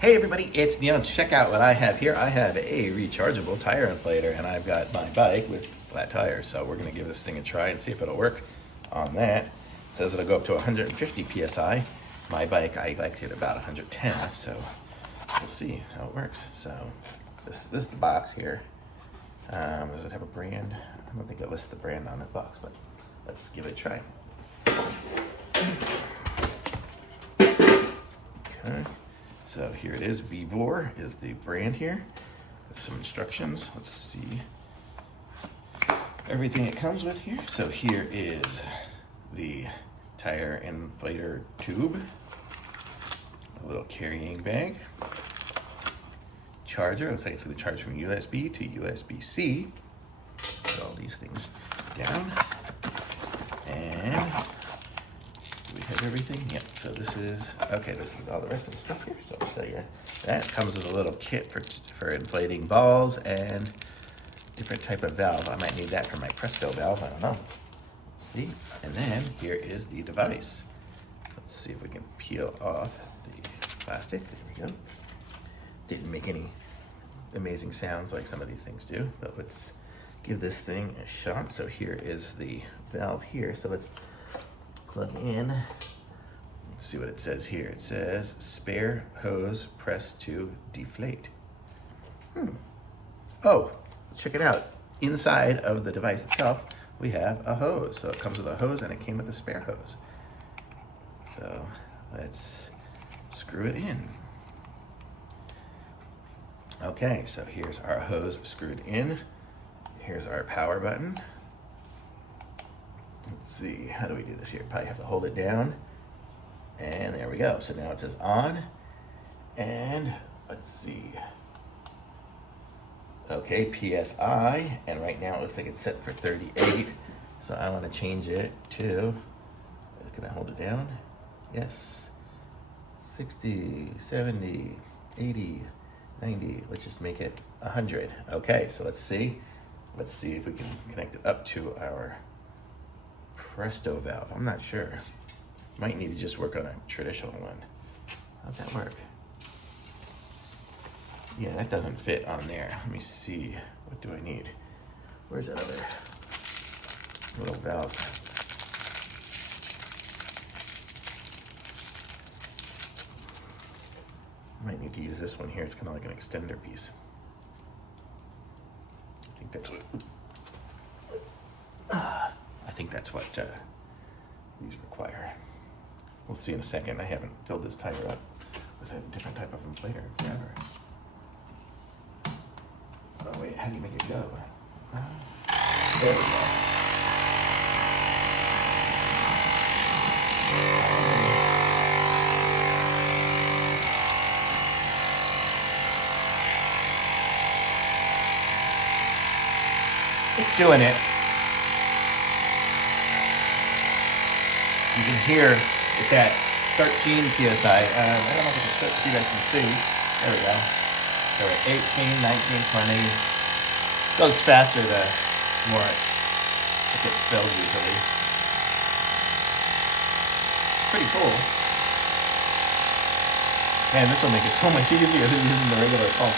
Hey everybody, it's Neil. Check out what I have here. I have a rechargeable tire inflator and I've got my bike with flat tires. So we're gonna give this thing a try and see if it'll work on that. It says it'll go up to 150 PSI. My bike, I like it about 110, so we'll see how it works. So this is the box here. Does it have a brand? I don't think it lists the brand on the box, but let's give it a try. Okay. So here it is, VEVOR is the brand here, with some instructions. Let's see everything it comes with here. So here is the tire inflator tube, a little carrying bag, charger, looks like it's going to charge from USB to USB-C. Put all these things down, and we have everything. Yep, so this is all the rest of the stuff here. So I'll show you. That comes with a little kit for inflating balls and different type of valve. I might need that for my Presto valve, I don't know. Let's see. And then here is the device. Let's see if we can peel off the plastic. There we go. Didn't make any amazing sounds like some of these things do, but let's give this thing a shot. So here is the valve here. So let's plug in. Let's see what it says here. It says spare hose press to deflate. Oh, check it out. Inside of the device itself, we have a hose. So it comes with a hose and it came with a spare hose. So let's screw it in. Okay, so here's our hose screwed in. Here's our power button. Let's see, how do we do this here? Probably have to hold it down. And there we go. So now it says on. And let's see. Okay, PSI. And right now it looks like it's set for 38. So I want to change it to, can I hold it down? Yes. 60, 70, 80, 90. Let's just make it 100. Okay, so let's see. Let's see if we can connect it up to our Presto valve. I'm not sure. Might need to just work on a traditional one. How's that work? Yeah, that doesn't fit on there. Let me see. What do I need? Where's that other little valve? Might need to use this one here. It's kind of like an extender piece. I think that's what these require. We'll see in a second. I haven't filled this tire up with a different type of inflator forever. Oh wait, how do you make it go? There we go. It's doing it. You can hear it's at 13 PSI. I don't know if you guys can see. There we go. So we're at 18, 19, 20. Goes faster the more it gets filled usually. Pretty cool. Man, this will make it so much easier than using the regular pump.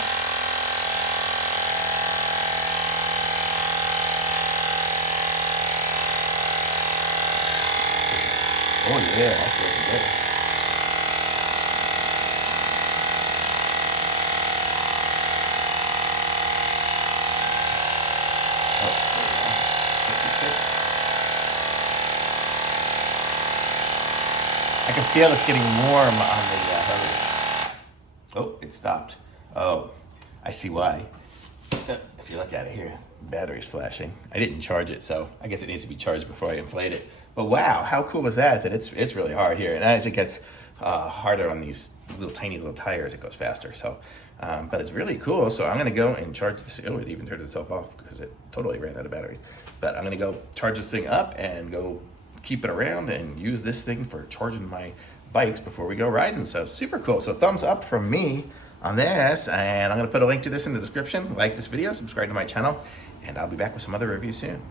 Oh yeah, that's working good. Oh, there we go. 56. I can feel it's getting warm on the hose. Oh, it stopped. Oh, I see why. If you look at it here, battery's flashing. I didn't charge it, so I guess it needs to be charged before I inflate it. But wow, how cool is that? That it's really hard here, and as it gets harder on these tiny little tires, it goes faster. So, but it's really cool. So I'm gonna go and charge this. Oh, it even turned itself off because it totally ran out of batteries. But I'm gonna go charge this thing up and go keep it around and use this thing for charging my bikes before we go riding. So super cool. So thumbs up from me on this, and I'm gonna put a link to this in the description. Like this video, subscribe to my channel, and I'll be back with some other reviews soon.